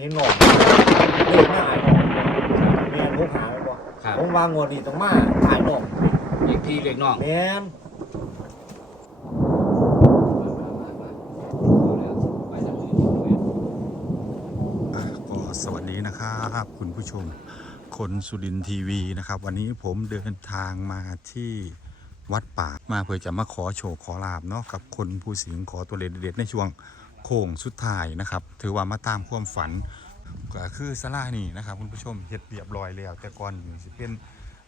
เห็นหนองเลขหน้าไอ้หนองแม่นพกหาไปบ่ครับผมวางงวดนี้ต้องมาขายหนองอีกทีเล็กน้องแม่นอะก็สวัสดีนะครับคุณผู้ชมคนสุรินทร์ทีวีนะครับ วันนี้ผมเดินทางมาที่วัดป่ามาเพื่อจะมาขอโชคขอลาบเนาะกับคนผู้สิงขอตัวเลขเด็ดๆในช่วง โค้งสุดท้ายนะครับ ถือว่ามาตามความฝันก็คือสลานี่นะครับคุณผู้ชมเฮ็ดเรียบร้อยแล้ว แต่ก่อนนี่สิเป็น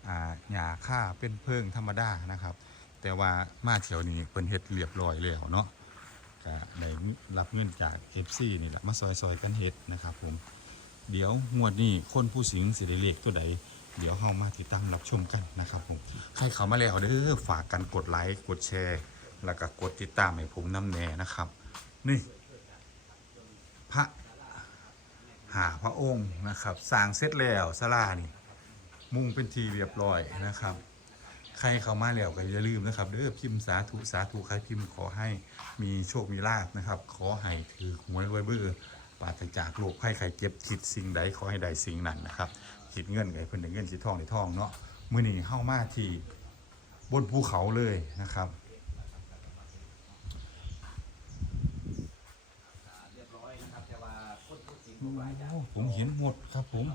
อ่าหญ้าค่าเป็นเพิงธรรมดานะครับ แต่ว่ามาเที่ยวนี้เพิ่นเฮ็ดเรียบร้อยแล้วเนาะก็ได้รับเงินจาก FC นี่แหละมาซอยๆกันเฮ็ดนะครับผมเดี๋ยวงวดนี้คนผู้สิงสิได้เลขตัวใดเดี๋ยวเฮามาติดตามรับชมกันนะครับผมใครเข้ามาแล้วเด้อฝากกันกดไลค์กดแชร์ แล้วก็กดติดตามให้ผมนำแน่นะครับ นี่ พระหาพระองค์นะครับสร้างเสร็จแล้วศาลานี่ มุ่งเป็นทีเรียบร้อยนะครับ ใครเข้ามาแล้วก็อย่าลืมนะครับเด้อพิมพ์สาธุสาธุใครพิมพ์ขอให้มีโชคมีลาภนะครับ ขอให้ถือหวยรวยเบื้อปราศจากโรคภัยไข้เจ็บคิดสิ่งใดขอให้ได้สิ่งนั้นนะครับคิดเงินไงเพิ่นได้เงินคิดทองได้ทองเนาะมื้อนี้เข้ามาที่บนภูเขาเลยนะครับ เรียบร้อยนะครับแต่ว่าคน ผมเห็นหมดครับผม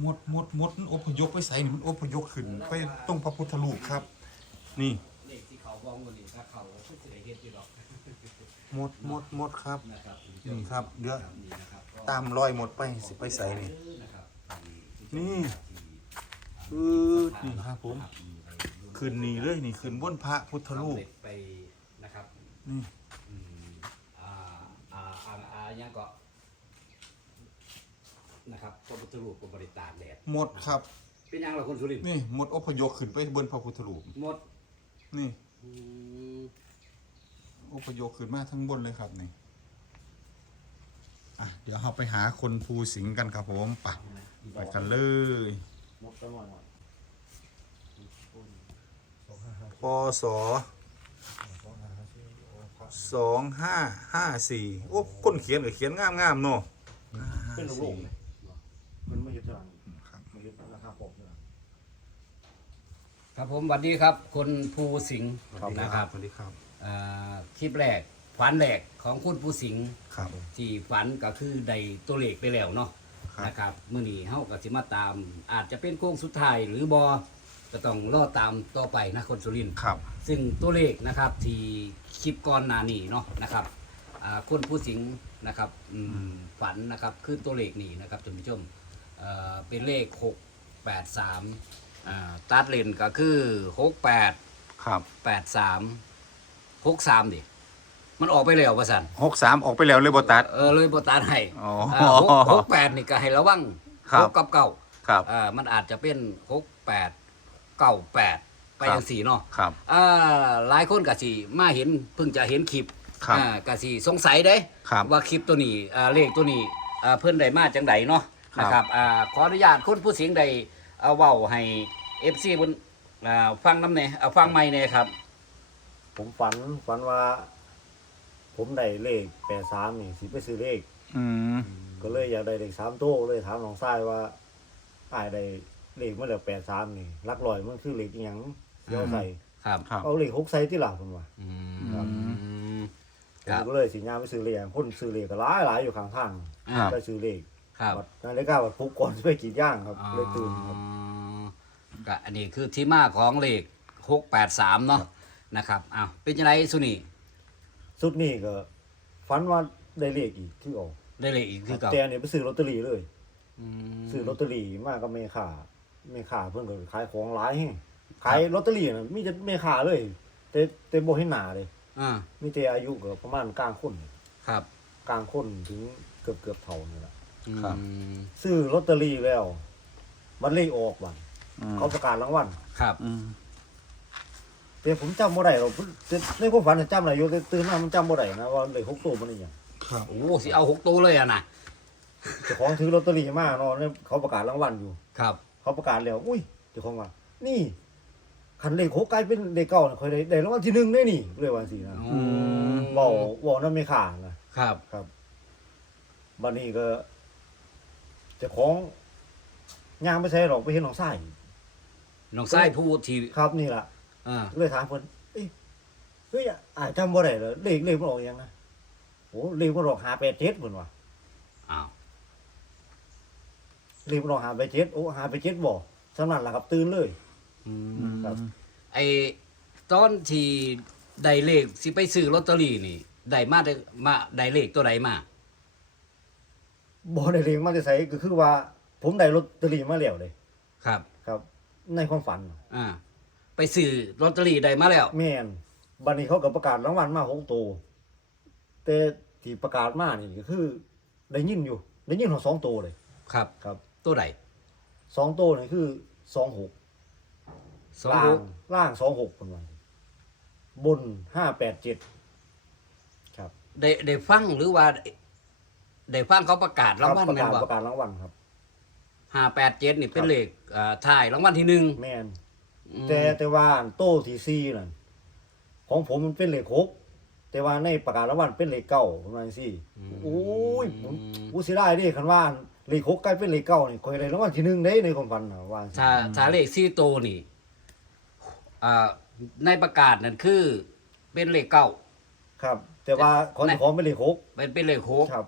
หมดหมดหมดมันอพยพไปใส่นี่มันอพยพขึ้น ไปตรงพระพุทธรูปครับ นี่ที่เขาบอกวันนี้ถ้าเขาคือสิได้เฮ็ดอยู่ดอกหมดหมดหมดครับนี่ครับเดี๋ยวนี่นะตามรอยหมดไปสิไปใส่นี่นะครับนี่อือนี่ครับผมขึ้นนี่เลยนี่ขึ้นบนพระพุทธรูปไปนะครับนี่อ่าอ่าอ่าอ่ายังก็ นะครับพระพุทธรูปก็บริตากแดดหมดครับ เป็นยังล่ะคนสุรินทร์นี่หมดอพยพขึ้นไปบนพระพุทธรูปหมดนี่อืมอพยพขึ้นมาทั้งบนเลยครับนี่อะเดี๋ยวเราไปหาคนภูสิงห์กันครับผมไปไปกันเลยหมดไปหมดหมดปศสองห้าห้าสี่โอ้ก้นเขียนกับเขียนงามงามๆเนาะเป็นลูกๆเลยมันไม่ยึดเท่านั้น ครับ ไม่ยึดราคาปกเนี่ย ครับผมสวัสดีครับคนภูสิงห์ครับนะครับสวัสดีครับ อ่าคลิปแรกฝันแรกของคุณภูสิงห์ครับ ที่ฝันก็คือได้ตัวเลขไปแล้วเนาะครับ นะครับมื้อนี้เฮาก็สิมาตาม อาจจะเป็นโค้งสุดท้ายหรือบอก็ต้องรอตามต่อไปนะคนสุรินทร์ ครับ ซึ่งตัวเลขนะครับที่คลิปก่อนหน้านี้เนาะนะครับอ่าคนผู้สิงห์นะครับอืมฝันนะครับคือตัวเลขนี้นะครับท่านผู้ชมเอ่อเป็นเลข 6 8 3 อ่าตัดเลนก็คือ6 8ครับ8 3 6 3ดิมันออกไปแล้วว่าสันหกสามออกไปแล้วเลยบตัด เออเลยบตัดให้อ๋ออ่าหกหกแปดนี่ก็ให้ระวังครับหกกับเก้าครับอ่ามันอาจจะเป็นหกแปดเก้าแปดไปครับจังสี่เนาะ ครับ อ่าหลายคนก็สิมาเห็นเพิ่งจะเห็นคลิปครับอ่าก็สิสงสัยเด้ครับว่าคลิปตัวนี้อ่าเลขตัวนี้อ่าเพิ่นได้มาจังไดเนาะครับ นะครับอ่าขออนุญาตคนผู้เสียงใด เอาเว้าให้ FC เพิ่นอ่าฟังนำแหน่เอาฟังใหม่แหน่ครับ ผมฝันฝันว่า ผมได้เลขแปดสามนี่สิไปซื้อเลข อืมก็เลยอยากได้เลขสามโต้เลยถามน้องชายว่าอ้ายได้เลขเมื่อแล้วแปดสามนี่ลักลอยมันคือเลขอิหยังเดี๋ยวใส่ครับครับ เอาเลขหกใส่ที่หลังผมว่า อืครับมผครัมบก็เลยสิญญาไปซื้อเลขคนซื้อเลขก็หลายหลายอยู่ข้างทางอ่าไปซื้อเลขครับ บัดนาฬิกาบัดปุ๊บก่อนจะไปกรีดย่างครับ เลยตื่นครับ อ๋อ ก็อันนี้คือที่มาของเลขหกแปดสามเนาะนะครับอ้าวเป็นยังไงสุนี่สุดนี้ก็ฝันว่าได้เลขอีกที่ออกได้เลขอีกคือเก่าแต่อันนี้ไปซื้อลอตเตอรี่เลยอืมซื้อลอตเตอรี่มากับเมค่าเมค่าเพิ่นก็ขายของหลายแฮงขายลอตเตอรี่น่ะมีแต่เมค่าเลย แต่แต่บ่เห็นหน้าเลยอ่ามีแต่อายุก็ประมาณกลางคนครับ กลางคนถึงเกือบเกือบเท่านี่แหละครับอืมซื้อลอตเตอรี่แล้ว มันเลขออกวัน อืมเขาประกาศรางวัลครับอืมแต่ผมจำบ่ได้หรอกแต่ในความฝันน่ะจำได้อยู่แต่ตื่นมามันจำบ่ได้นะว่าเลขหกตัวมันนี่หยังครับโอ้สิเอาหกตัวเลยอะนะเจ้าของถือลอตเตอรี่มาเนาะเนี่ยเขาประกาศรางวัลอยู่ ครับ เขาประกาศแล้วอุ้ยเจ้าของว่า นี่คันเลขหกกลายเป็นเลขเก้าน่ะค่อยได้ได้รางวัลที่หนึ่งได้นี่เลยว่าสินะอืมเว้าเว้านำไม่ขาดนะครับ ครับบัดนี้ก็เจ้าของย่างไม่ใช่หรอกไปเห็นน้องไส้ น้องชายผู้ที่ครับนี่ล่ะอ่าเลยถามเพิ่นเอ้ยเฮ้ยอ่าจำบ่ได้เหรอเลขเลขมันออกยังนะโอ้เลขมันออก587เพิ่นว่าอ้าวเลขมันออก587โอ้587บ่สำนั้นล่ะครับตื่นเลยอือืมมครับไอ้ตอนที่ได้เลขสิไปซื้อลอตเตอรี่นี่ได้มาได้มาได้เลขตัวใดมาบ่ได้เลขมาได้ใส่ก็คือว่า ผมได้ลอตเตอรี่มาแล้วเลยครับครับ ในความฝันอ่าไปซื้อลอตเตอรี่ได้มาแล้ว แม่นบัดนี้เขาก็ประกาศรางวัลมา6ตัวแต่ที่ประกาศมานี่ก็คือ ได้ยินอยู่ ได้ยินของสองตัวเลย ครับ ครับตัวใดสองตัวนี่คือ26สองล่าหงกล่าง26เพิ่นว่าบน587ครับได้ได้ฟังหรือว่าได้ฟังเขาประกาศรางวัลประแม่นกาศบ่ประกาศรางวัลครับ ห้าแปดเจ็ดนี่เป็นครับเลขอ่าถ่ายรางวัลที่หนึ่งแม่นอืมแต่แต่ว่าโต้ที่ซีนั่นของผมมันเป็นเลขหกแต่ว่าในประกาศรางวัลเป็นเลขเก้าประมาณสี่โอ้ยผมกูเสิได้เดิคันว่าเลขหกกลายเป็นเลขเก้านี่คอยได้รางวัลที่หนึ่งได้ในความฝันน่ะว่าสิถ้าถ้าเลขสี่ตัวนี่อ่าในประกาศนั่นคือ เป็นเลขเก้า ครับ แต่ว่าของใน ของเป็นเลขหกเป็นเป็นเลขหกครับ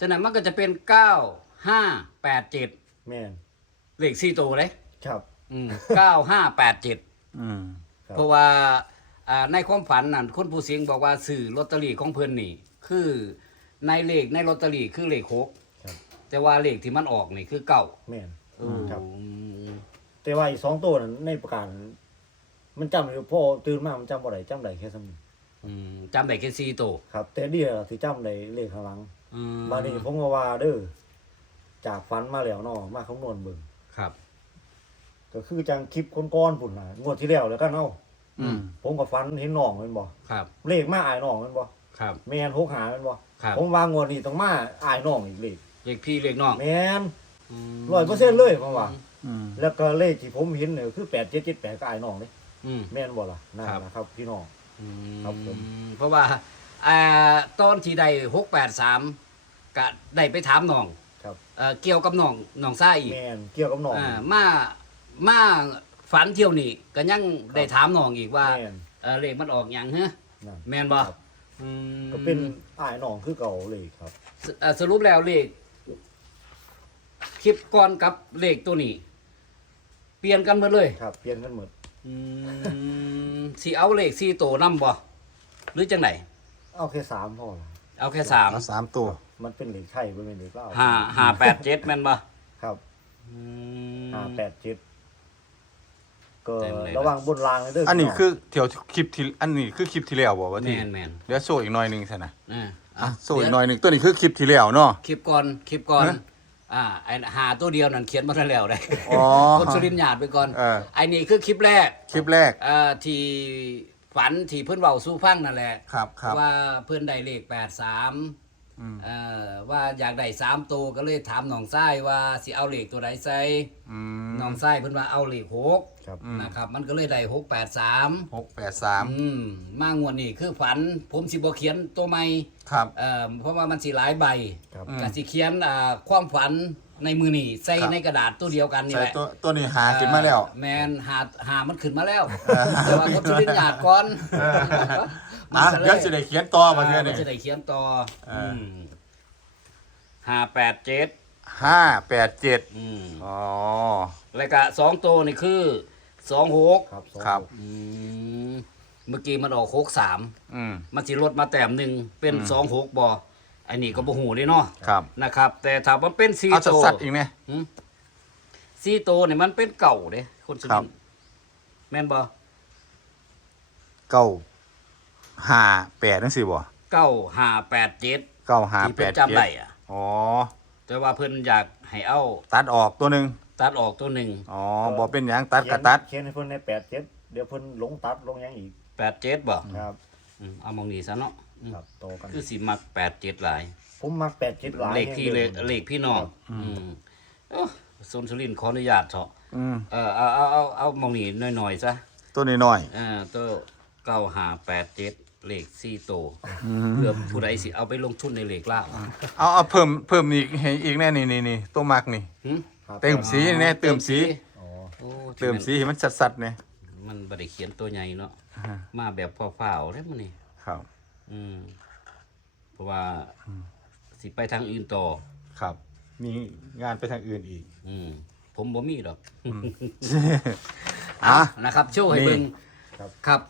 ฉะนั้นมันก็จะเป็นเก้าห้าแปดเจ็ด แม่นเลขสี่ตัวเลยครับเก้าห้าแปดเจ็ดอืมครับเพราะว่าอ่าในความฝันนั่นคนผู้เสียงบอกว่าสื่อลอตเตอรี่ของเพิ่นนี่ คือในเลขในลอตเตอรี่คือเลขหกครับ แต่ว่าเลขที่มันออกนี่คือเก้าแม่นอืมครับแต่ว่าอีกสองตัวนั้นในประกาศมันจำอยู่พอตื่นมามันจำบ่ได้จำได้แค่ซ้ำนี้อืมจำได้แค่สี่ตัวครับ แต่เดียวสิจำได้เลขข้างหลังอืม บานี้ผมก็ว่าเด้อ จากฝันมาแล้วเนาะมาคำนวณเบิ่งครับ ก็คือจังคลิปก้อนๆพุ่นน่ะงวดที่แล้วแล้วกันเนาะอืมผมก็ฝันเห็นน้องแม่นบ่ครับ เลขมาอายน้องแม่นบ่ครับ แม่นหกหาแม่นบ่ครับผมว่างวดนี้ต้องมาอายน้องอีกเลขเลขพี่เลขน้องแม่นม100%เลยผมว่า อืมแล้วก็เลขที่ผมเห็นเนี่ยคือ8778ก็อายน้องเด้อืม แม่นบ่ล่ะนั่นครับ นะครับพี่น้อง อืมครับผม เพราะว่าอ่าตอนที่ได้หกแปดสามก็ได้ไปถามน้องครับ เอ่อเกี่ยวกับน้องน้องซ่าอีกแม่นเกี่ยวกับน้องอ่ามามาฝันเที่ยวนี่ก็ยังได้ถามน้องอีกว่าแม่น เอ่อเลขมันออกหยังฮะนั่น แม่นบ่ครับ อืมก็เป็นอายน้องคือเก่าเลยครับ สเอ่อสรุปแล้วเลขคลิปก่อนกับเลขตัวนี้ เปลี่ยนกันหมดเลย ครับเปลี่ยนกันหมดอืมสิเอาเลขสี่ตัวนํบ่หรือจังไหนเอาแค่สามพอละเอาแค่สาม เอาสามตัว มันเป็นเลขไทยบ่แม่นเลขลาวห้าห้าแปดเจ็ดแม่นบ่ครับอืม ห้าแปดเจ็ดก็เต็มเลยนะ ระวังบนรางเลยเด้ออัอันนี้คือเที่ยวคลิปที่อันนี้คือคลิปที่แล้วบอกว่าแมที่นแมนเดี๋ยวโซ่อีกหน่อยหนึงใช่ไหมอ่าอะโซ่อีกหน่อยหนึงตัวนี้คือคลิปที่แล้วเนาะ คลิปก่อนคลิปก่อน ฮะอ่าไอ้หาตัวเดียวนั่นเขียนมาทันแล้วได้อ๋อคนสุรินทร์หยาดไปก่อนเออ ไอ้นี่คือคลิปแรก คลิปแรก เอ่อที่ฝันที่เพื่อนเบาสู้ฟังนั่นแหละครับครับว่าเพื่อนได้เลขแปดสามอืม เอ่อว่าอยากได้สามตัวก็เลยถามน้องไส้ว่าสิเอาเลขตัวใดใส่อืมน้องไส้เพื่อนว่าเอาเลขหกครับอืมนะครับ มันก็เลยได้หกแปดสามหกแปดสามอืมมางวดนี้คือฝัน ผมสิบ่เขียนตัวใหม่ครับ เอ่อเพราะว่ามันสิหลายใบครับ อืม ก็สิเขียนอ่าความฝัน ในมือนี่ใส่ครับ ในกระดาษตัวเดียวกันนี่ใส่แหละตัวตัวนี้หาขึ้นมาแล้ว เอ่อแมนหาหามันขึ้นมาแล้วแต่ว่าเขาจุลินหยาดก่อนอะก็ลเดี๋ยวจะได้เขียนต่อมาเทื่อมันี่ นจะได้เขียนต่อเอออื มห้าแปดเจ็ดห้าแปดเจ็ดอืมอ๋อ แล้วก็สองตัวนี่คือสองหกครับสองครับ อืมเมื่อกี้มันออกหกสาม อืม มันสิลดมาแต้มหนึ่งเป็นอืม สองหกบอ อันนี้ก็บ่หูเลยเนาะครับนะครับ แต่ถ้ามันเป็นสี่เอาตัวสัดๆอีกเนี่ยสี่ตัวเนี่ยมันเป็นเก่าเด้คนสุครัริบนทร์แม่นบ่เก้าห้าแปดนั่นสิบ่เก้าห้าแปดเจ็ดเก้าห้าที่แปเพิ่นดจำเจ็ได้ดอะอ๋อ แต่ว่าเพิ่นอยากให้เอา ตัดออกตัวหนึ่งตัดออกตัวหนึ่งอ๋อบ่เป็นหยังตัดกระตัด เขียนให้เพิ่นในแปดเจ็ดเดี๋ยวเพิ่นหลงตัดลงหยังอีกแปดเจ็ดบ่ครับ อืมเอามองนี้ซะเนาะอืม ครับโตอกันคือสิมักแปดเจ็ดหลาย ผมมักแปดเจ็ดหลายเลขพี่เลขเลขพี่น้องครับอืมเอ้าสนสุรินทร์ขออนุญาตเถอะอืมเออเอาเอาเอาเอามองนี้หน่อยๆซะตัวน้อยเอ่าตัวเก้าห้าแปดเจ็ดเลขสี่โตวเพื่อผู้ใดสิเอาไปลงทุนในเลขล่าวเอาเอาเพิ่มเพิ่มอีกให้อีกแน่นี่นี่นี่ตัวมักนี่ หึครับเติมสีแน่เติมสี อ๋อโอ้เติมสีให้มันสัดๆเนี่ยมันบ่ได้เขียนตัวใหญ่เนาะอ่ามาแบบเฝ้าๆได้มื้อนี้ครับ อืมเพราะว่าสิไปทางอื่นต่อ ครับ มีงานไปทางอื่นอีก อืมผมบ่มีดอกอะ นะครับ โชว์ให้นี่เบิ่งครับ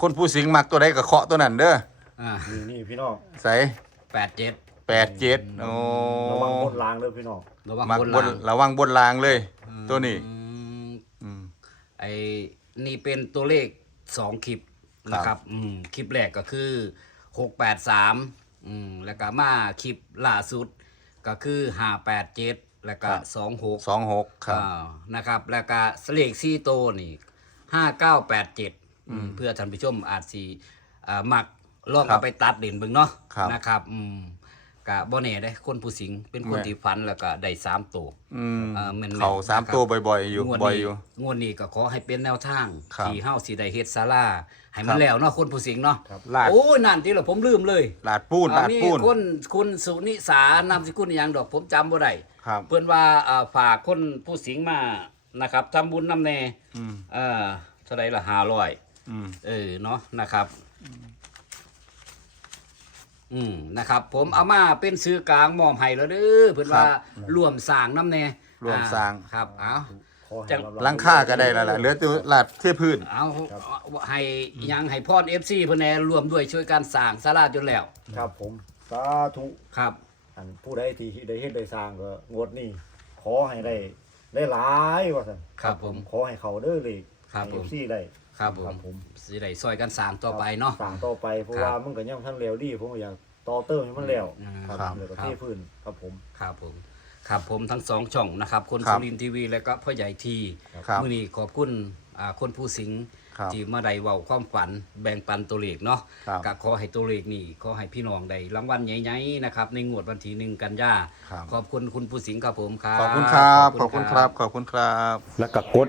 คนผู้สิงมักตัวใดก็เคาะตัวนั้นเด้ออ่านี่นี่พี่น้องใส่แปดเจ็ดแปดเจ็ดโอ้ระวังบนรางเลยพี่น้องระวังมักบนบนล่างระวังบนรางเลย ตัวนี้อืมอืมไอ้นี่เป็นตัวเลขสองคลิป นะครับอืมคลิปแรกก็คือหกแปดสามอืมแล้วก็มาคลิปล่าสุดก็คือห้าแปดเจ็ดแล้วก็สองหกสองหกครับอ่านะครับ แล้วก็สเลขซีโตวนี่ห้าเก้าแปดเจ็ดเพื่อท่านผู้ชมอาจสีอ่ามักลองครัเอาบไปตัดเด่นเบิ่งเนาะครับนะครับ อืม กะบ่แน่ได้คนผู้สิงเป็นคนแม่ที่ฝันแล้วก็ได้สามตัวอืมอ่าแม่นๆเขาสามนะครับตัวบ่อยๆอยู่งวดบ่อยนี้อยู่ งวดนี้ก็ขอให้เป็นแนวทางครับที่เฮาสิได้เฮ็ดศาลาให้คมัรันบแล้วเนาะคนผู้สิงเนาะลาดโอ้ยนั่นที่ละผมลืมเลยลาดปูนลาดมีปูน คนคุณสุนิสานามสกุลอหยังดอกผมจำบ่ได้ ครับ เพื่อนว่าอ่าฝากคนผู้สิงมานะครับทำบุญนำแน่อืม เออเท่าไรละห้าร้อยอืม เออเนาะนะครับ อืมนะครับ ผมเอามาเป็นซื้อกลางมอมให้แล้วเด้อเพื่อนว่าร่วมสร้างน้ำแน่ร่วมสร้าง อ่ครับเอา ขอให้จัง รับหลังค่าก็ได้แล้วล่ะเหลือแตัวลาดเทพื้น เอาให้ยังให้พรเอฟซีเพื่อนแน่รวมด้วยช่วยกันสร้างศาลาจนแล้วครับผมสาธุครับ อันผู้ใดที่ได้เฮ็ดได้สร้างก็งวดนี้ขอให้ได้ได้หลายว่าซั่นครับผมขอให้เขาเด้อเลยครับผมซี่ได้ ครับผครัมบผมสิได้ซอยกันสร้างต่อไปเนาะสร้างต่อไปเพราะครับว่ามันก็ยังทันแล้วดีผมก็อยากต่อเติมให้มันแล้วอืมครับครับ แล้วก็ครับ เทพื้นครับผม ครับผม ครับผมทั้งสองช่องนะครับ คนครัสุบรินทร์ทีวีและก็พ่อใหญ่ทีครับมื้อนี้ขอบคุณอ่าคนผู้สิงห์ครับที่มาได้เว้าความฝันแบ่งปันตัวเลขเนาะครับ ก็ขอให้ตัวเลขนี่ขอให้พี่น้องได้รางวัลใหญ่ๆนะครับในงวดวันที่หนึ่งกันยาครับขอบคุณคุณผู้สิงห์ครับผมครับ ขอบคุณครับ ขอบคุณครับ ขอบคุณครับ แล้วก็กด